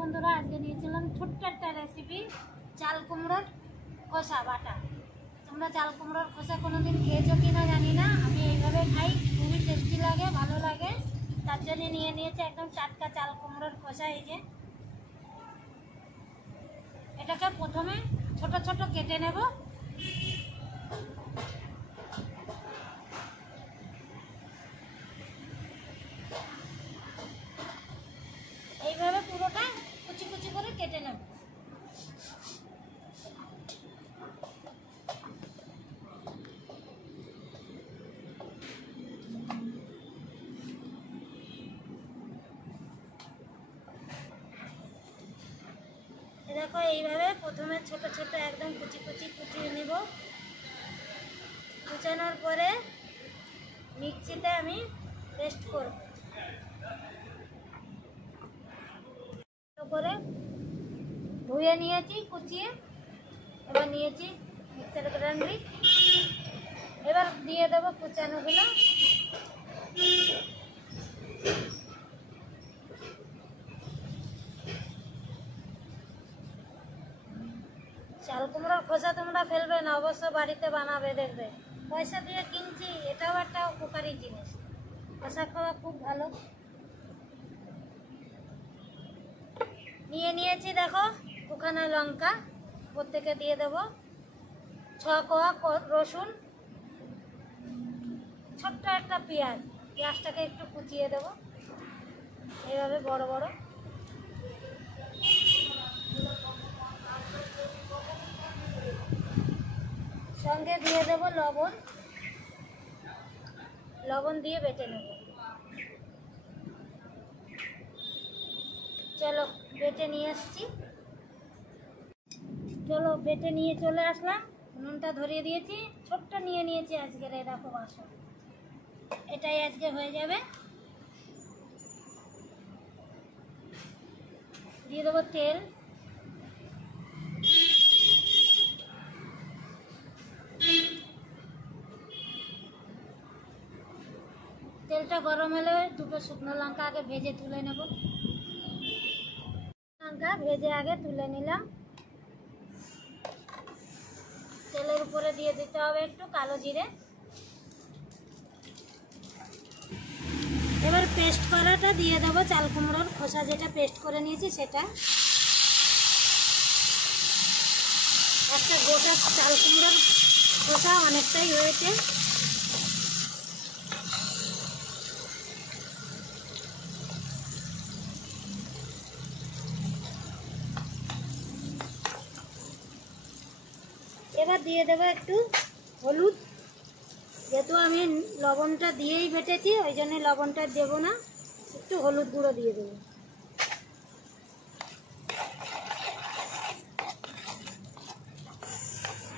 বন্ধুরা, আজকে নিয়েছিলাম ছোট্ট একটা রেসিপি, চাল কুমড়োর খোসা বাটা। তোমরা চাল কুমড়োর খোসা কোনোদিন খেয়েছো কিনা জানি না, আমি এইভাবে খাই, খুবই টেস্টি লাগে, ভালো লাগে। তার জন্য নিয়ে নিয়েছে একদম টাটকা চাল কুমড়োর খোসা। এই যে এটাকে প্রথমে ছোট ছোট কেটে নেব। এইভাবে পুরোটা কুচি কুচি করে কেটে নেব। দেখো এইভাবে প্রথমে ছোট ছোট একদম কুচি কুচি কুচিয়ে নেব। কুচানোর পরে মিক্সিতে আমি পেস্ট করব করে ধুয়ে নিয়েছি কুচিয়ে। এবার নিয়েছি মিক্সার গ্রাইন্ডারে, এবার দিয়ে দেবো কুচানোগুলো। চাল কুমড়োর খোসা তোমরা ফেলবে না, অবশ্য বাড়িতে বানাবে, দেখবে পয়সা দিয়ে কিনছি, এটাও একটা উপকারী জিনিস। খোসা খাওয়া খুব ভালো। নিয়ে নিয়েছি দেখো দুখানা লঙ্কা, প্রত্যেকে দিয়ে দেবো 6 কোয়া রসুন, ছোট্ট একটা পেঁয়াজটাকে একটু কুচিয়ে দেবো এইভাবে বড় বড়। সঙ্গে দিয়ে দেবো লবণ দিয়ে বেটে নেব। চলো বেটে নিয়ে আসছি। চলো বেটে নিয়ে চলে আসলাম, নুনটা ধরিয়ে দিয়েছি, ছোট্ট নিয়ে নিয়েছি আজকের এই দেখো বাসন, এটাই আজকে হয়ে যাবে। দিয়ে দেবো তেল, তেলটা গরম হলে দুটো শুকনো লঙ্কা আগে ভেজে তুলে নেব। লঙ্কা ভেজে আগে তুলে নিলাম। তেলের উপরে দিয়ে দিতে হবে একটু কালো জিরে। এবার পেস্ট করাটা দিয়ে দেবো, চাল কুমড়োর খোসা যেটা পেস্ট করে নিয়েছি সেটা। একটা গোটা চাল কুমড়োর খোসা অনেকটাই হয়েছে। এবার দিয়ে দেবো একটু হলুদ, যেহেতু আমি লবণটা দিয়েই বেটেছি ওই জন্য লবণটা দেবো না, একটু হলুদ গুঁড়ো দিয়ে দেবো।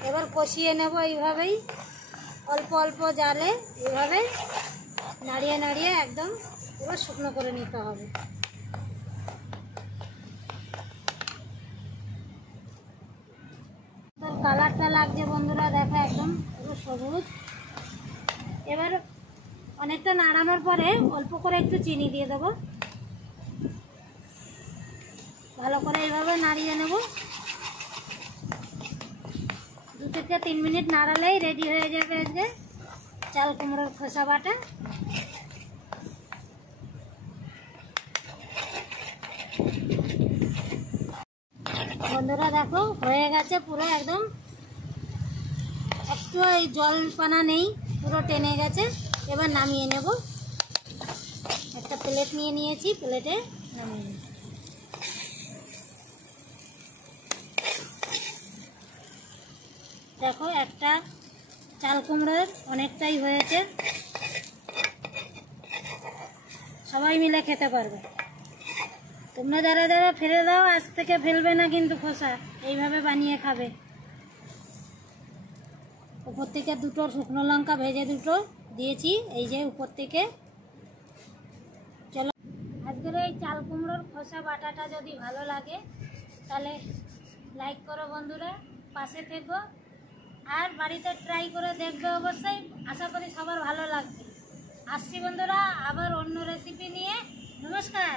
এবার কষিয়ে নেব এইভাবেই, অল্প অল্প জালে এইভাবে নাড়িয়ে নাড়িয়ে একদম পুরো শুকনো করে নিতে হবে। কালারটা লাগছে বন্ধুরা, দেখো একদম পুরো সবুজ। এবার অনেকটা নাড়ানোর পরে অল্প করে একটু চিনি দিয়ে দেবো, ভালো করে এইভাবে নাড়িয়ে নেব। 2 থেকে 3 মিনিট নাড়ালেই রেডি হয়ে যাবে আজকে চাল কুমড়োর খোসা বাটা। বন্ধুরা দেখো হয়ে গেছে পুরো একদম, একটু এই জল পানা নেই, পুরো টেনে গেছে। এবার নামিয়ে নেব। একটা প্লেট নিয়ে নিয়েছি, প্লেটে নামিয়ে নেব। দেখো একটা চাল কুমড়োর অনেকটাই হয়েছে, সবাই মিলে খেতে পারবে। তোমরা যারা যারা ফেলে দাও আজ থেকে ফেলবে না কিন্তু খোসা, এইভাবে বানিয়ে খাবে। উপর থেকে 2টো শুকনো লঙ্কা ভেজে 2টো দিয়েছি এই যে উপর থেকে। চলো আজকের এই চাল কুমড়োর খোসা বাটাটা যদি ভালো লাগে তাহলে লাইক করো বন্ধুরা, পাশে থেকো, আর বাড়িতে ট্রাই করে দেখবে অবশ্যই, আশা করি সবার ভালো লাগবে। আসছি বন্ধুরা আবার অন্য রেসিপি নিয়ে। নমস্কার।